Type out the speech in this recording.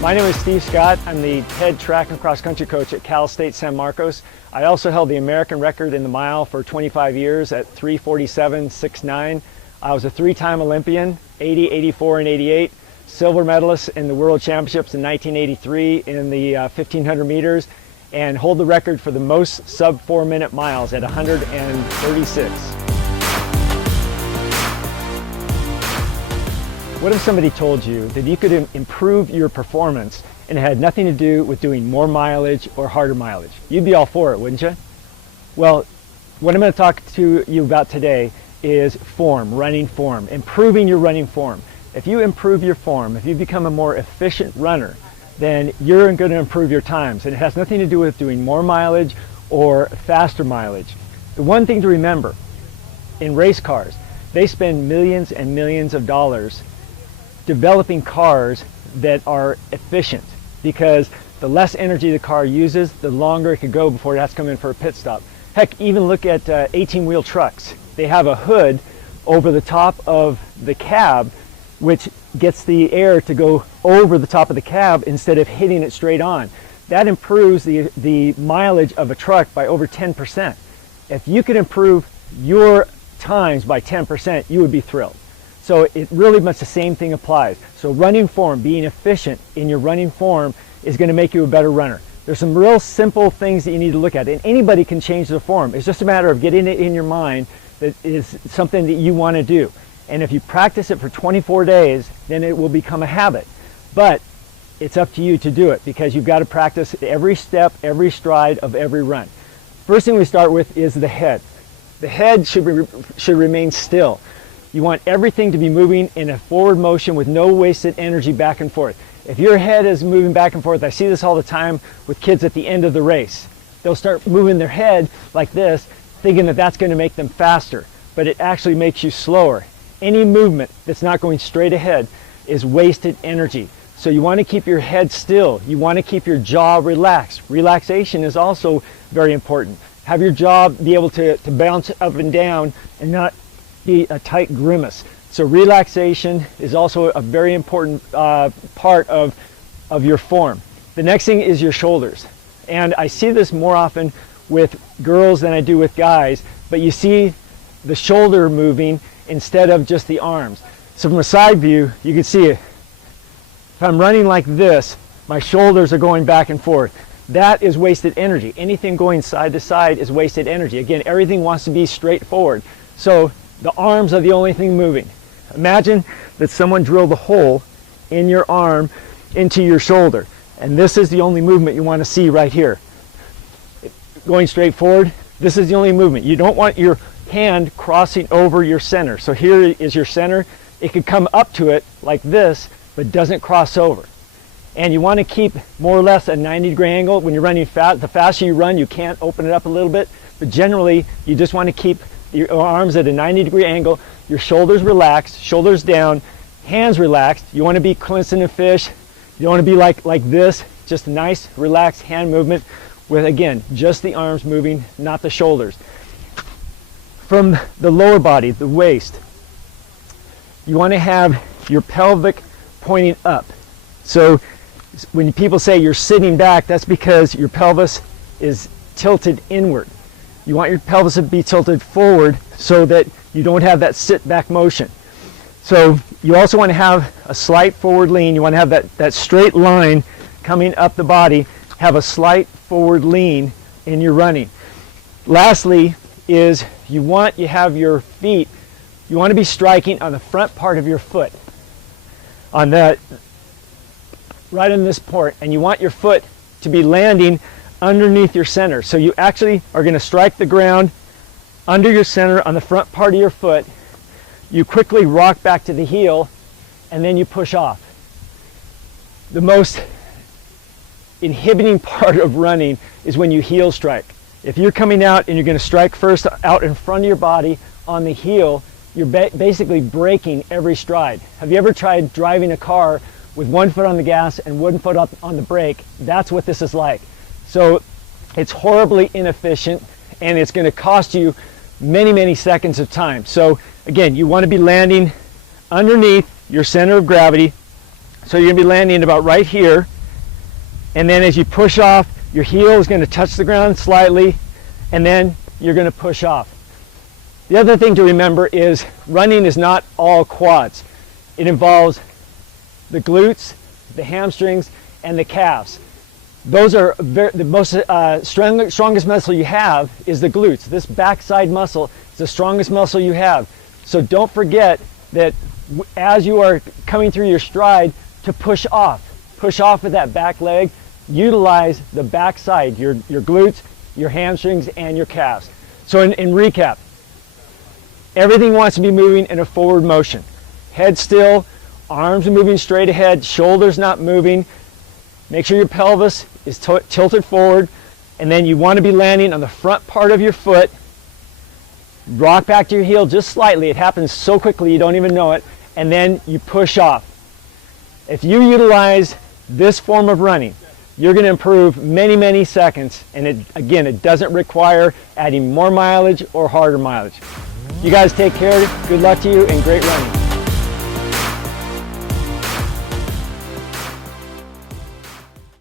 My name is Steve Scott. I'm the head track and cross country coach at Cal State San Marcos. I also held the American record in the mile for 25 years at 3:47.69. I was a three-time Olympian, 80, 84, and 88. Silver medalist in the World Championships in 1983 in the 1500 meters, and hold the record for the most sub 4-minute miles at 136. What if somebody told you that you could improve your performance and it had nothing to do with doing more mileage or harder mileage? You'd be all for it, wouldn't you? Well, what I'm going to talk to you about today is form, running form, improving your running form. If you improve your form, if you become a more efficient runner, then you're going to improve your times. And it has nothing to do with doing more mileage or faster mileage. The one thing to remember, in race cars, they spend millions and millions of dollars developing cars that are efficient, because the less energy the car uses, the longer it could go before it has to come in for a pit stop. Heck, even look at 18-wheel trucks. They have a hood over the top of the cab, which gets the air to go over the top of the cab instead of hitting it straight on. That improves the mileage of a truck by over 10%. If you could improve your times by 10%, you would be thrilled. So it really much the same thing applies. So running form, being efficient in your running form, is going to make you a better runner. There's some real simple things that you need to look at, and anybody can change the form. It's just a matter of getting it in your mind that is something that you want to do. And if you practice it for 24 days, then it will become a habit. But it's up to you to do it, because you've got to practice every step, every stride of every run. First thing we start with is the head. The head should remain still. You want everything to be moving in a forward motion with no wasted energy back and forth. If your head is moving back and forth, I see this all the time with kids at the end of the race. They'll start moving their head like this, thinking that that's going to make them faster, but it actually makes you slower. Any movement that's not going straight ahead is wasted energy. So you want to keep your head still. You want to keep your jaw relaxed. Relaxation is also very important. Have your jaw be able to bounce up and down and not be a tight grimace. So relaxation is also a very important part of your form. The next thing is your shoulders. And I see this more often with girls than I do with guys, but you see the shoulder moving instead of just the arms. So from a side view, you can see it. If I'm running like this, my shoulders are going back and forth. That is wasted energy. Anything going side to side is wasted energy. Again, everything wants to be straightforward. So the arms are the only thing moving. Imagine that someone drilled a hole in your arm into your shoulder, and this is the only movement you want to see right here. Going straight forward, this is the only movement. You don't want your hand crossing over your center. So here is your center. It could come up to it like this, but doesn't cross over. And you want to keep more or less a 90-degree angle. When you're running fast, the faster you run, you can't open it up a little bit, but generally you just want to keep your arms at a 90-degree angle, your shoulders relaxed, shoulders down, hands relaxed. You want to be cleansing a fish. You don't want to be like this, just a nice relaxed hand movement with, again, just the arms moving, not the shoulders. From the lower body, the waist, you want to have your pelvic pointing up. So when people say you're sitting back, that's because your pelvis is tilted inward. You want your pelvis to be tilted forward so that you don't have that sit back motion. So you also want to have a slight forward lean. You want to have that straight line coming up the body. Have a slight forward lean in your running. Lastly is you have your feet, you want to be striking on the front part of your foot, on that, right in this part, and you want your foot to be landing underneath your center. So you actually are going to strike the ground under your center on the front part of your foot. You quickly rock back to the heel, and then you push off. The most inhibiting part of running is when you heel strike. If you're coming out and you're going to strike first out in front of your body on the heel, you're basically breaking every stride. Have you ever tried driving a car with one foot on the gas and one foot up on the brake? That's what this is like. So it's horribly inefficient, and it's going to cost you many, many seconds of time. So again, you want to be landing underneath your center of gravity. So you're going to be landing about right here, and then as you push off, your heel is going to touch the ground slightly, and then you're going to push off. The other thing to remember is running is not all quads. It involves the glutes, the hamstrings, and the calves. Those are the most strongest muscle you have is the glutes. This backside muscle is the strongest muscle you have. So don't forget that as you are coming through your stride, to push off with that back leg. Utilize the backside, your glutes, your hamstrings, and your calves. So in recap, everything wants to be moving in a forward motion. Head still, arms are moving straight ahead, shoulders not moving. Make sure your pelvis is tilted forward, and then you want to be landing on the front part of your foot. Rock back to your heel just slightly. It happens so quickly you don't even know it, and then you push off. If you utilize this form of running, you're going to improve many seconds, and it doesn't require adding more mileage or harder mileage. You guys take care, good luck to you, and great running.